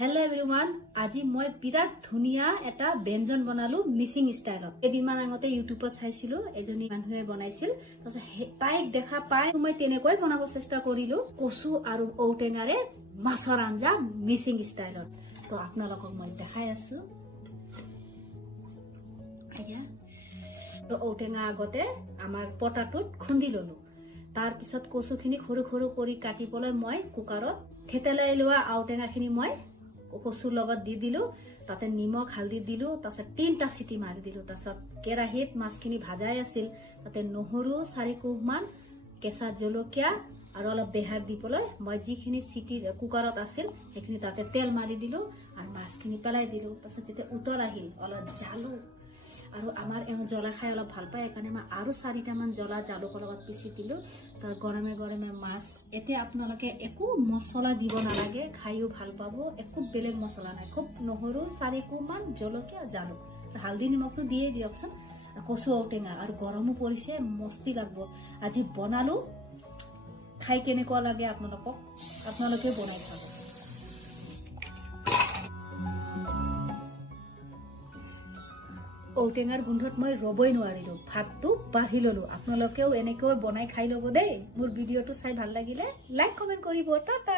Hello everyone, আজি মই বিৰাট ধুনিয়া এটা ব্যঞ্জন বনালো মিসিং স্টাইলত। এদিনমান আগতে ইউটিউবত চাইছিলো এজনী মানুহে বনাইছিল। তাইক দেখা পাই মই তেনেকৈ বনাব চেষ্টা কৰিলো কচু আৰু ঔটেঙাৰে মাছৰ আঞ্জা মিসিং স্টাইলত। তো আপোনালোকক মই দেখাই আছো। আইয়া তো ঔটেঙা আগতে আমাৰ পটাটোত খুন্দি ললো। তাৰ পিছত কচুখিনি সৰু সৰু কৰি কাটিবলৈ মই কুকাৰত থেতেলাই লোৱা ঔটেঙাখিনি মই কচুৰ লগত দি দিলো, তাতে নিমখ হালদি দিলো, তাছত 3টা সিটি মাৰি দিলো। তাছত কেৰাহীত মাছখিনি ভাজাই আছিল, তাতে নহৰু 4 কোহমান, কেঁচা জলকীয়া আৰু অলপ বেহাৰ দি পলৈ মই যিখিনি সিটি কুকাৰত আছিল সেইখিনি তাতে তেল মাৰি দিলো আৰু মাছখিনি পেলাই দিলো। তাছত যেতিয়া উতল আহিল অলপ জালু আৰু আমাৰ জ্বলা খাই অলপ ভাল পায় একাৰণে মই আৰু 4টা মান জ্বলা জালুকৰ লগত পিছি দিলো। তাৰ গৰমে গৰমে মাছ। এতিয়া আপোনালোকে একো মছলা দিব নালাগে, খাইও ভাল পাব। একো বেলেগ মছলা নাই, খুব নহৰু 4 কোহমান, জলকীয়া জালুক, হালদি নিমখটো দিয়ে দিয়কচোন। কচু ঔটেঙা আৰু গৰমো পৰিছে, মস্তি লাগব। আজি বনালো, খাই কেনেকুৱা লাগে আপোনালোকে বনাই খাব। ঔটেঙাৰ গোন্ধত মই ৰবই নোৱাৰিলো, ভাতটো বাঢ়ি ললো। আপোনালোকেও এনেকৈ বনাই খাই ল'ব দেই। মোৰ ভিডিঅ'টো চাই ভাল লাগিলে লাইক কমেন্ট কৰিব। টাটা।